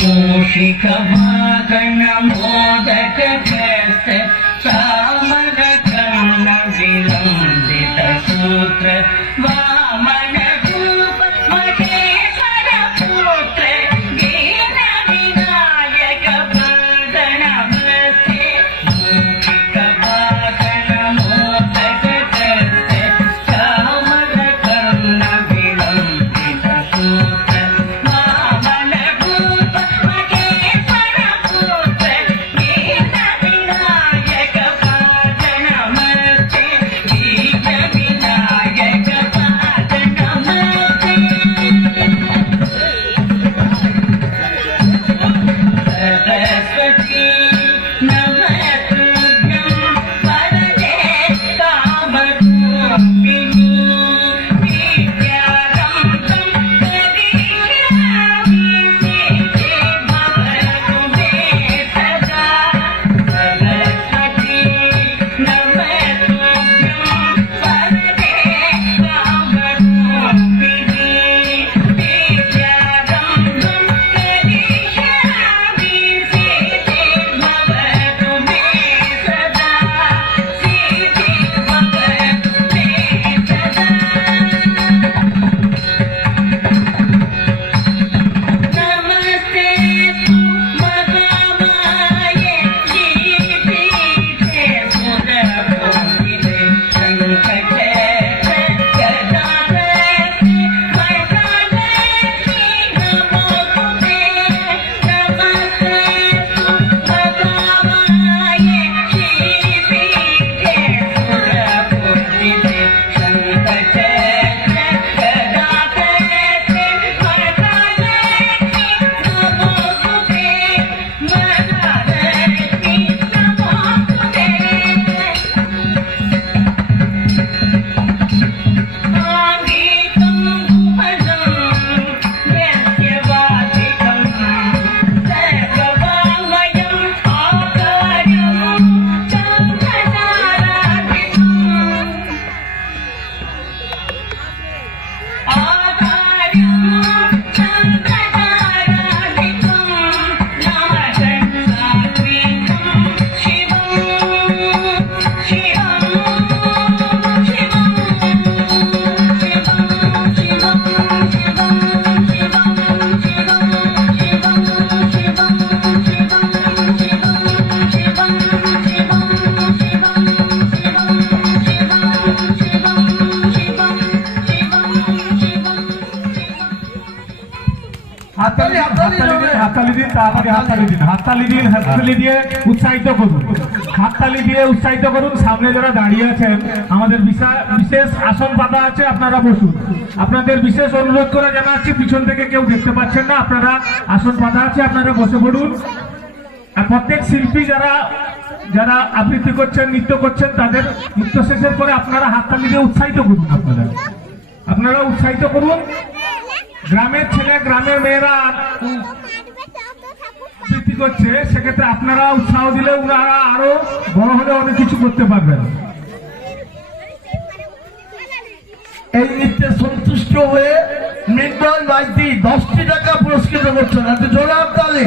मूषिक वाहन मोदक ग्रस्त सामर कर्ण विलंबित सूत्र वामन रूप महेश्वर पुत्र दीन विनायक बंदन बसे मूषिक वाहन मोदक ग्रस्त सामर कर्ण विलंबित सूत्र वामन रूप महेश्वर पुत्र दीन विनायक बंदन बसे दीन विनायक बंदन बसे सरस्वती नमस्तुभ्यं वरदे कामरूपिणी विद्यारम्भं करिष्यामि सिद्धि भवतु मे सदा सरस्वती नमस्तुभ्यं वरदे कामरूपिणी विद्यारम्भं करिष्यामि सिद्धि भवतु मे सदा सिद्धि भवतु मे सदा नमस्ते तु महामाये श्रीपीठे सुरपूजिते शङ्खचक्र गदाधरे महालक्ष्मी नमोस्तुते नमस्ते तु महामाये श्रीपीठे सुरपूजिते शङ्खचक्र गदाधरे महालक्ष्मी नमोस्तुते महालक्ष्मी नमोस्तुते आगीतं भुवनं यस्यवादितं सर्ववाङ्मयं आकार्यं चन्द्रताराधितम् आकार्यं चन्द्रताराधितं नादसात्विकं शिवं शिवं হাততালি দিয়ে উৎসাহিত করুন। হাততালি দিয়ে উৎসাহিত করুন। সামনে যারা দাঁড়িয়ে আছেন আমাদের বিশেষ আসন পাতা আছে, আপনারা বসুন। আপনাদের বিশেষ অনুরোধ করে জানাচ্ছি, পিছন থেকে কেউ দেখতে পাচ্ছেন না, আপনারা আসন পাতা আছে, আপনারা বসে পড়ুন। আর প্রত্যেক শিল্পী যারা আবৃত্তি করছেন, নৃত্য করছেন, তাদের নৃত্য শেষের পরে আপনারা হাততালি দিয়ে উৎসাহিত করুন। আপনারা উৎসাহিত করুন। গ্রামের ছেলে গ্রামের মেয়েরা আবৃত্তি করছে, সেক্ষেত্রে আপনারা উৎসাহ দিলে ওনারা আরো বড় হলে অনেক কিছু করতে পারবেন। এই নৃত্যে সন্তুষ্ট হয়ে মৃন্ময় মাইতি 10টি টাকা পুরস্কৃত করছেন। জোরে হাততালি।